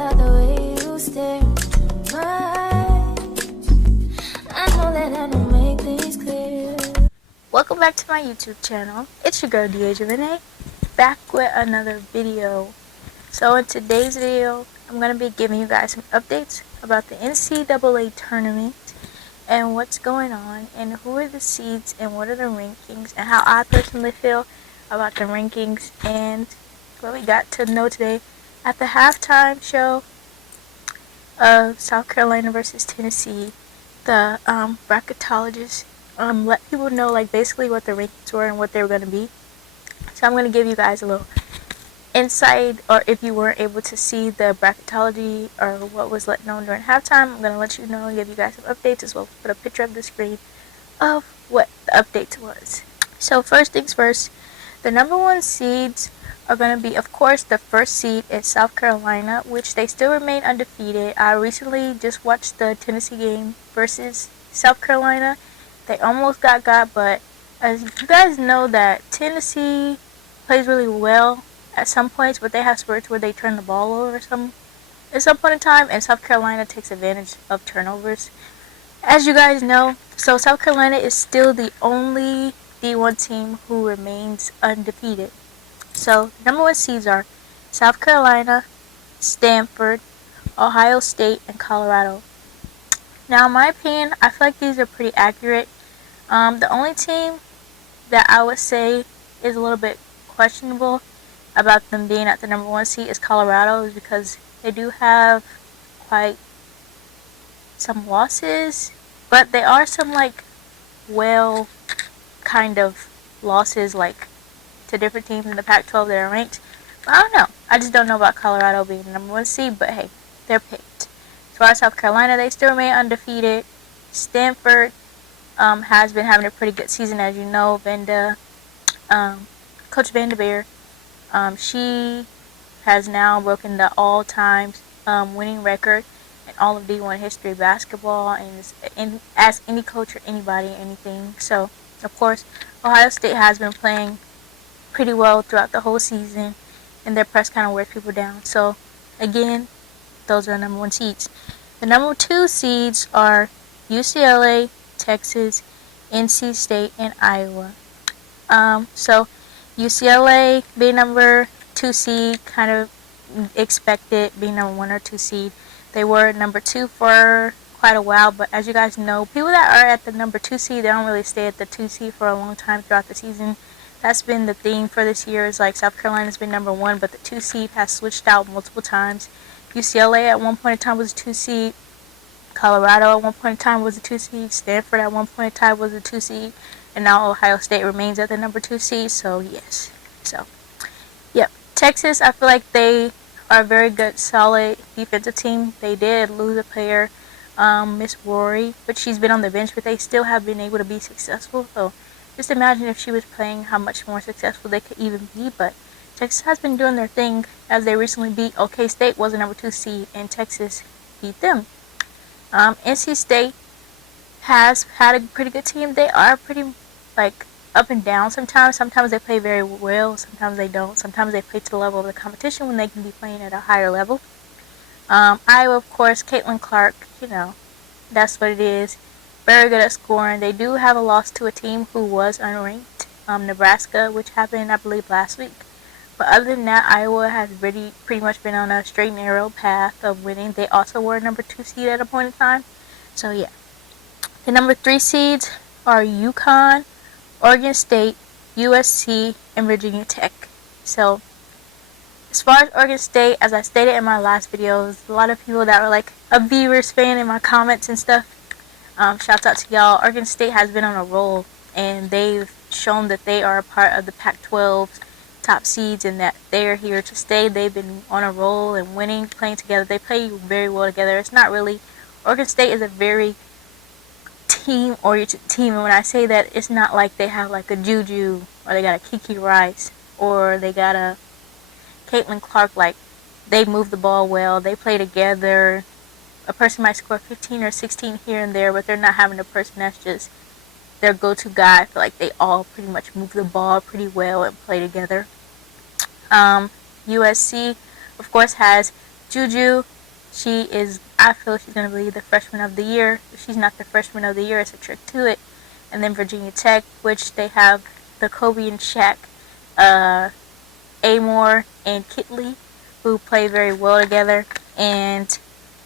about the way you stare into my eyes. I know that I don't make things clear. Welcome back to my YouTube channel. It's your girl Deja Renee, back with another video. So in today's video, I'm going to be giving you guys some updates about the NCAA tournament and what's going on and who are the seeds and what are the rankings and how I personally feel about the rankings and what we got to know today at the halftime show of South Carolina versus Tennessee. The bracketologists let people know like basically what the rankings were and what they were going to be. So I'm going to give you guys a little insight, or if you weren't able to see the bracketology or what was let known during halftime, I'm going to let you know and give you guys some updates as well. Put a picture of the screen of what the updates was. So first things first, the number one seeds are going to be, of course, the first seed is South Carolina, which they still remain undefeated. I recently just watched the Tennessee game versus South Carolina. They almost got, but as you guys know that Tennessee plays really well at some points, but they have spurts where they turn the ball over at some point in time, and South Carolina takes advantage of turnovers, as you guys know. So South Carolina is still the only D1 team who remains undefeated. So number one seeds are South Carolina, Stanford, Ohio State, and Colorado. Now in my opinion, I feel like these are pretty accurate. The only team that I would say is a little bit questionable about them being at the number one seed is Colorado, is because they do have quite some losses, but they are some like kind of losses like to different teams in the Pac-12 that are ranked. But I don't know. I just don't know about Colorado being the number one seed, but hey, they're picked. As far as South Carolina, they still remain undefeated. Stanford has been having a pretty good season, as you know. Coach Vanderbeer, she has now broken the all-time winning record in all of D1 history basketball, and ask any coach or anything. So, of course, Ohio State has been playing pretty well throughout the whole season, and their press kind of wears people down. So, again, those are the number one seeds. The number two seeds are UCLA, Texas, NC State, and Iowa. So UCLA being number two seed, kind of expected, being number one or two seed. They were number two for quite a while, but as you guys know, people that are at the number two seed, they don't really stay at the two seed for a long time throughout the season. That's been the theme for this year, is like South Carolina's been number one, but the two seed has switched out multiple times. UCLA at one point in time was a two seed. Colorado at one point in time was a two seed. Stanford at one point in time was a two seed. And now Ohio State remains at the number two seed. So, yes. So, yep. Texas, I feel like they are a very good, solid defensive team. They did lose a player, Miss Rory, but she's been on the bench, but they still have been able to be successful. So, just imagine if she was playing, how much more successful they could even be. But Texas has been doing their thing, as they recently beat OK State, was a number two seed, and Texas beat them. NC State has had a pretty good team. They are pretty like up and down sometimes. Sometimes they play very well, sometimes they don't. Sometimes they play to the level of the competition when they can be playing at a higher level. Iowa, of course, Caitlin Clark, that's what it is. Very good at scoring. They do have a loss to a team who was unranked, Nebraska, which happened, I believe, last week. But other than that, Iowa has pretty much been on a straight and narrow path of winning. They also were number two seed at a point in time. So, yeah. The number three seeds are UConn, Oregon State, USC, and Virginia Tech. So, as far as Oregon State, as I stated in my last videos, a lot of people that were like a Beavers fan in my comments and stuff. Shouts out to y'all. Oregon State has been on a roll, and they've shown that they are a part of the Pac-12's top seeds and that they are here to stay. They've been on a roll and winning, playing together. They play very well together. It's not really, Oregon State is a very team-oriented team, and when I say that, it's not like they have like a Juju, or they got a Kiki Rice, or they got a Caitlin Clark. Like, they move the ball well, they play together. A person might score 15 or 16 here and there, but they're not having a person that's just their go-to guy. I feel like they all pretty much move the ball pretty well and play together. USC, of course, has Juju, I feel she's going to be the freshman of the year. If she's not the freshman of the year, it's a trick to it. And then Virginia Tech, which they have the Kobe and Shaq, Amore and Kitley, who play very well together. And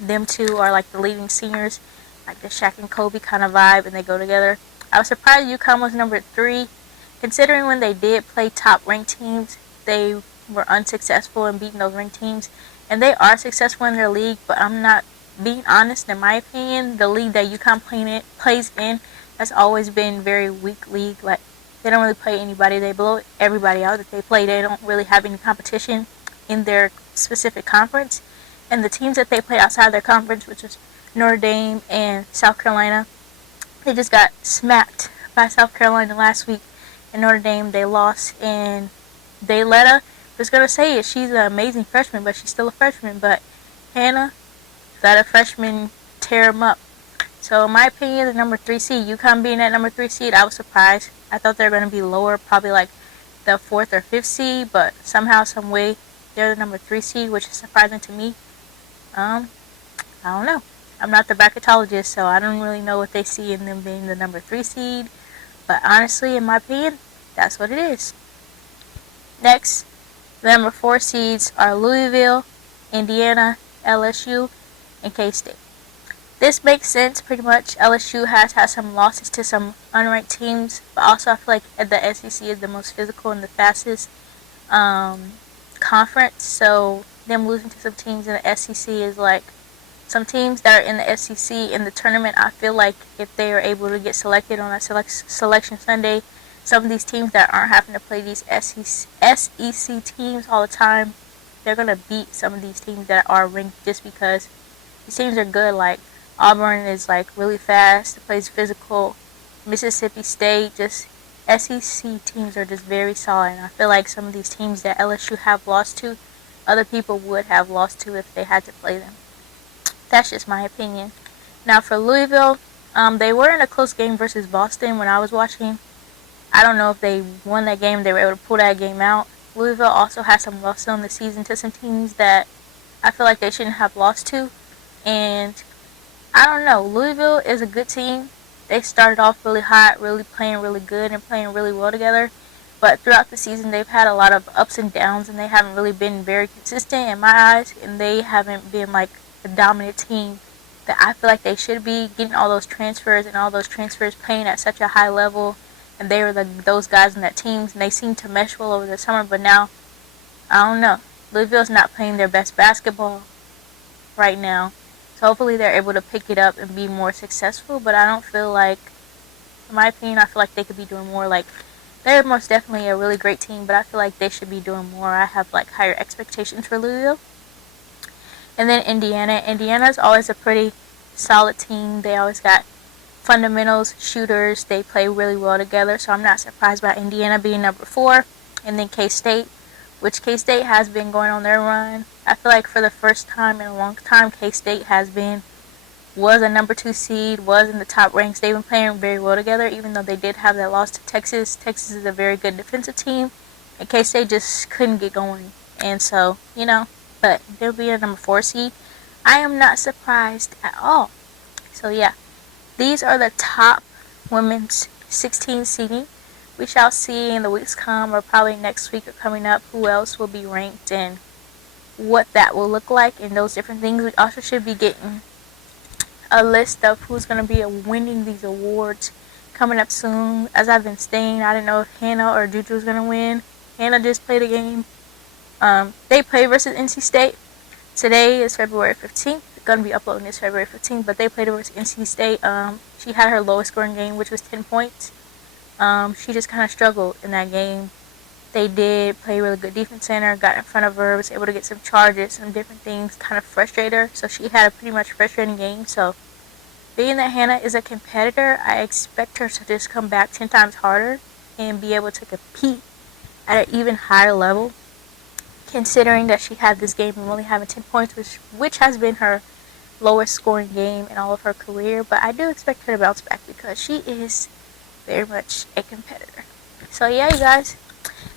them two are like the leading seniors, like the Shaq and Kobe kind of vibe, and they go together. I was surprised UConn was number 3, considering when they did play top ranked teams, they were unsuccessful in beating those ranked teams. And they are successful in their league, but I'm not being honest. In my opinion, the league that UConn plays in has always been very weak league. Like, they don't really play anybody. They blow everybody out that they play. They don't really have any competition in their specific conference. And the teams that they play outside their conference, which is Notre Dame and South Carolina, they just got smacked by South Carolina last week. In Notre Dame, they lost, and Dayletta, I was going to say it, she's an amazing freshman, but she's still a freshman. But Hannah, let a freshman tear them up. So in my opinion, the number 3 seed, UConn being that number 3 seed, I was surprised. I thought they were going to be lower, probably like the 4th or 5th seed, but somehow, some way, they're the number 3 seed, which is surprising to me. I don't know. I'm not the bracketologist, so I don't really know what they see in them being the number 3 seed. But honestly, in my opinion, that's what it is. Next, the number 4 seeds are Louisville, Indiana, LSU, and K-State. This makes sense pretty much. LSU has had some losses to some unranked teams, but also I feel like the SEC is the most physical and the fastest conference. So them losing to some teams in the SEC is like some teams that are in the SEC in the tournament. I feel like if they are able to get selected on a selection Sunday, some of these teams that aren't having to play these SEC teams all the time, they're going to beat some of these teams that are ranked just because these teams are good. Like Auburn is like really fast, it plays physical. Mississippi State, just SEC teams are just very solid. And I feel like some of these teams that LSU have lost to, other people would have lost to if they had to play them. That's just my opinion. Now for Louisville, they were in a close game versus Boston when I was watching. I don't know if they won that game, they were able to pull that game out. Louisville also has some losses on the season to some teams that I feel like they shouldn't have lost to. And I don't know, Louisville is a good team. They started off really hot, really playing really good and playing really well together. But throughout the season, they've had a lot of ups and downs, and they haven't really been very consistent in my eyes. And they haven't been like a dominant team that I feel like they should be, getting all those transfers and all those transfers playing at such a high level. And they were those guys in that team, and they seemed to mesh well over the summer. But now, I don't know. Louisville's not playing their best basketball right now. So hopefully they're able to pick it up and be more successful. But I don't feel like, in my opinion, I feel like they could be doing more. Like, they're most definitely a really great team, but I feel like they should be doing more. I have like higher expectations for Louisville. And then Indiana. Indiana's always a pretty solid team. They always got fundamentals, shooters. They play really well together. So I'm not surprised by Indiana being number 4. And then K-State, which K-State has been going on their run. I feel like for the first time in a long time, K-State was a number 2 seed, was in the top ranks. They've been playing very well together, even though they did have that loss to Texas. Texas is a very good defensive team, and K-State just couldn't get going. And so, but they'll be a number 4 seed. I am not surprised at all. So yeah, these are the top women's 16 seeding. We shall see in the weeks come, or probably next week or coming up, who else will be ranked and what that will look like and those different things. We also should be getting a list of who's going to be winning these awards coming up soon. As I've been saying, I didn't know if Hannah or Juju was going to win. Hannah just played a game. They played versus NC State. Today is February 15th. It's going to be uploading this February 15th, but they played versus NC State. She had her lowest scoring game, which was 10 points. She just kind of struggled in that game. They did play really good defense center, got in front of her, was able to get some charges, some different things, kind of frustrate her. So she had a pretty much frustrating game. So being that Hannah is a competitor, I expect her to just come back 10 times harder and be able to compete at an even higher level, considering that she had this game and only having 10 points, which has been her lowest scoring game in all of her career. But I do expect her to bounce back because she is very much a competitor. So yeah, you guys,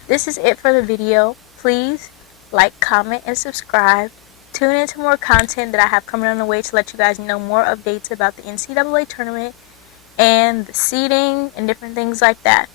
this is it for the video. Please like, comment, and subscribe. tune into more content that I have coming on the way to let you guys know more updates about the NCAA tournament and the seeding and different things like that.